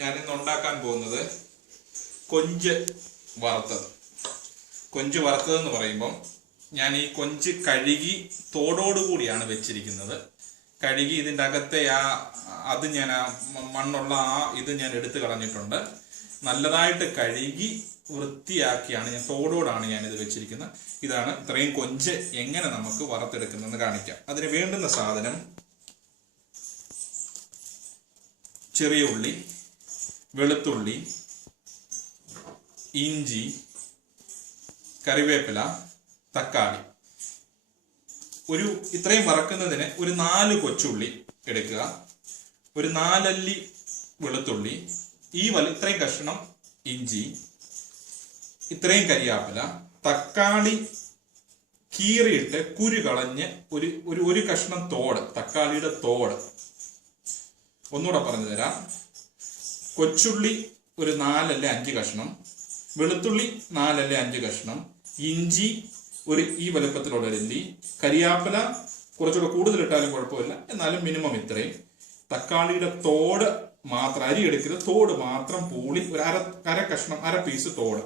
ഞാനിന്ന് ഉണ്ടാക്കാൻ പോകുന്നത് കൊഞ്ച് വറുത്തത്. കൊഞ്ച് വറുത്തതെന്ന് പറയുമ്പം ഞാൻ ഈ കൊഞ്ച് കഴുകി തോടോടുകൂടിയാണ് വെച്ചിരിക്കുന്നത്. കഴുകി ഇതിൻ്റെ അകത്തെ അത് ഞാൻ മണ്ണുള്ള ഇത് ഞാൻ എടുത്തു കളഞ്ഞിട്ടുണ്ട്. നല്ലതായിട്ട് കഴുകി വൃത്തിയാക്കിയാണ് ഞാൻ തോടോടാണ് ഞാനിത് വെച്ചിരിക്കുന്നത്. ഇതാണ് ഇത്രയും കൊഞ്ച് എങ്ങനെ നമുക്ക് വറുത്തെടുക്കുന്നതെന്ന് കാണിക്കാം. അതിന് വേണ്ടുന്ന സാധനം ചെറിയ ഉള്ളി, വെളുത്തുള്ളി, ഇഞ്ചി, കറിവേപ്പില, തക്കാളി. ഇത്രയും വറക്കുന്നതിന് ഒരു 4 കൊച്ചുള്ളി എടുക്കുക, ഒരു 4 അല്ലി വെളുത്തുള്ളി, ഇത്രയും കഷ്ണം ഇഞ്ചി, ഇത്രയും കരിയാപ്പില, തക്കാളി കീറിയിട്ട് കുരു കളഞ്ഞ് ഒരു കഷ്ണം തോട്, തക്കാളിയുടെ തോട്. ഒന്നുകൂടെ പറഞ്ഞു തരാം. കൊച്ചുള്ളി ഒരു 4 അല്ലെ 5 കഷ്ണം, വെളുത്തുള്ളി 4 അല്ലെ 5 കഷ്ണം, ഇഞ്ചി ഈ വലുപ്പത്തിലുള്ള അല്ലി, കരിയാപ്പില കുറച്ചുകൂടെ കൂടുതൽ ഇട്ടാലും കുഴപ്പമില്ല, എന്നാലും മിനിമം ഇത്രയും. തക്കാളിയുടെ തോട് മാത്രം, അരി എടുക്കരുത്, തോട് മാത്രം പൂളി ഒരു അര കഷ്ണം, അര പീസ് തോട്.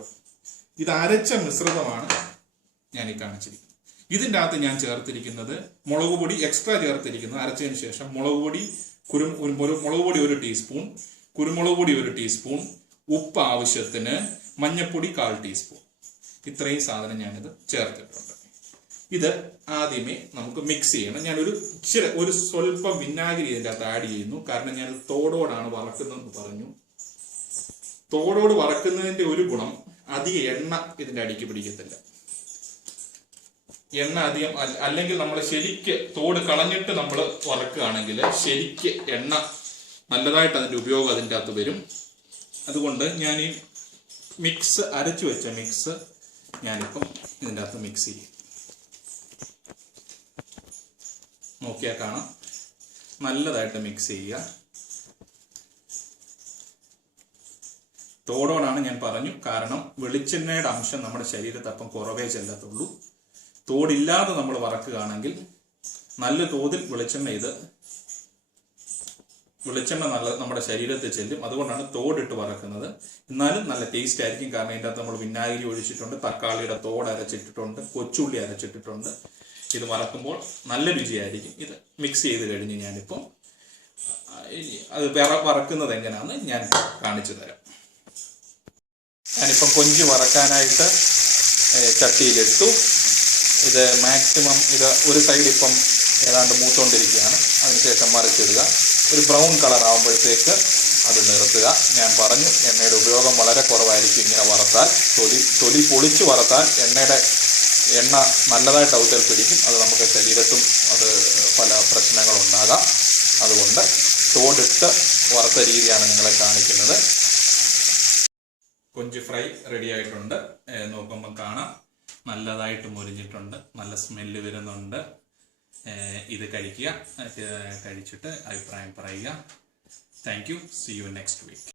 ഇത് അരച്ച മിശ്രിതമാണ് ഞാൻ ഈ കാണിച്ചിരിക്കുന്നത്. ഇതിൻ്റെ അകത്ത് ഞാൻ ചേർത്തിരിക്കുന്നത് മുളക് പൊടി എക്സ്ട്രാ ചേർത്തിരിക്കുന്നത്. അരച്ചതിന് ശേഷം മുളക് പൊടി 1 ടീസ്പൂൺ, കുരുമുളക് പൊടി 1 ടീസ്പൂൺ, ഉപ്പ് ആവശ്യത്തിന്, മഞ്ഞപ്പൊടി 1/4 ടീസ്പൂൺ. ഇത്രയും സാധനം ഞാനിത് ചേർത്തിട്ടുണ്ട്. ഇത് ആദ്യമേ നമുക്ക് മിക്സ് ചെയ്യണം. ഞാനൊരു സ്വല്പം വിനാഗിരി ഇതിൻ്റെ അകത്ത് ആഡ് ചെയ്യുന്നു. കാരണം ഞാൻ തോടോടാണ് വറക്കുന്നതെന്ന് പറഞ്ഞു. തോടോട് വറക്കുന്നതിന്റെ ഒരു ഗുണം, അധികം എണ്ണ ഇതിന്റെ അടിക്ക് പിടിക്കത്തില്ല. എണ്ണ അധികം അല്ലെങ്കിൽ നമ്മൾ ശരിക്ക് തോട് കളഞ്ഞിട്ട് നമ്മൾ വറക്കുകയാണെങ്കിൽ ശരിക്ക് എണ്ണ നല്ലതായിട്ട് അതിന്റെ ഉപയോഗം അതിൻ്റെ അകത്ത് വരും. അതുകൊണ്ട് ഞാൻ ഈ അരച്ചു വെച്ച മിക്സ് ഞാനിപ്പം ഇതിൻ്റെ അകത്ത് മിക്സ് ചെയ്യും. നോക്കിയാൽ കാണാം, നല്ലതായിട്ട് മിക്സ് ചെയ്യുക. തോടോടാണ് ഞാൻ പറഞ്ഞു, കാരണം വെളിച്ചെണ്ണയുടെ അംശം നമ്മുടെ ശരീരത്ത് അപ്പം കുറവേ ചെല്ലത്തുള്ളൂ. തോടില്ലാതെ നമ്മൾ വറക്കുകയാണെങ്കിൽ നല്ല തോതിൽ വെളിച്ചെണ്ണ നമ്മുടെ ശരീരത്തിൽ ചെല്ലും. അതുകൊണ്ടാണ് തോടിട്ട് വറക്കുന്നത്. എന്നാലും നല്ല ടേസ്റ്റ് ആയിരിക്കും. കാരണം ഇതിൻ്റെ അകത്ത് നമ്മൾ വിനാഗിരി ഒഴിച്ചിട്ടുണ്ട്, തക്കാളിയുടെ തോട് അരച്ചിട്ടിട്ടുണ്ട്, കൊച്ചുള്ളി അരച്ചിട്ടിട്ടുണ്ട്. ഇത് വറക്കുമ്പോൾ നല്ല രുചിയായിരിക്കും. ഇത് മിക്സ് ചെയ്ത് കഴിഞ്ഞ് ഞാനിപ്പം അത് വറക്കുന്നത് എങ്ങനെയാണെന്ന് ഞാൻ കാണിച്ചു തരാം. ഞാനിപ്പം കൊഞ്ച് വറക്കാനായിട്ട് ചട്ടിയിലിട്ടു. ഇത് മാക്സിമം ഒരു സൈഡ് ഇപ്പം ഏതാണ്ട് മൂത്തോണ്ടിരിക്കുകയാണ്. അതിനുശേഷം മറിച്ചിടുക. ഒരു ബ്രൗൺ കളർ ആകുമ്പോഴത്തേക്ക് അത് നിർത്തുക. ഞാൻ പറഞ്ഞു, എണ്ണയുടെ ഉപയോഗം വളരെ കുറവായിരിക്കും ഇങ്ങനെ വറുത്താൽ. തൊലി പൊളിച്ച് വറുത്താൽ എണ്ണ നല്ലതായിട്ട് ഔത്തിൽ പിടിക്കും. അത് നമുക്ക് ശരീരത്തും പല പ്രശ്നങ്ങളുണ്ടാകാം. അതുകൊണ്ട് തോടിട്ട് വറുത്ത രീതിയാണ് നിങ്ങളെ കാണിക്കുന്നത്. കൊഞ്ച് ഫ്രൈ റെഡി ആയിട്ടുണ്ട്. നോക്കുമ്പോൾ കാണാം, നല്ലതായിട്ട് മുരിഞ്ഞിട്ടുണ്ട്, നല്ല സ്മെല്ല് വരുന്നുണ്ട്. ഇത് കഴിച്ചിട്ട് അഭിപ്രായം പറയുക. Thank you. See you next week.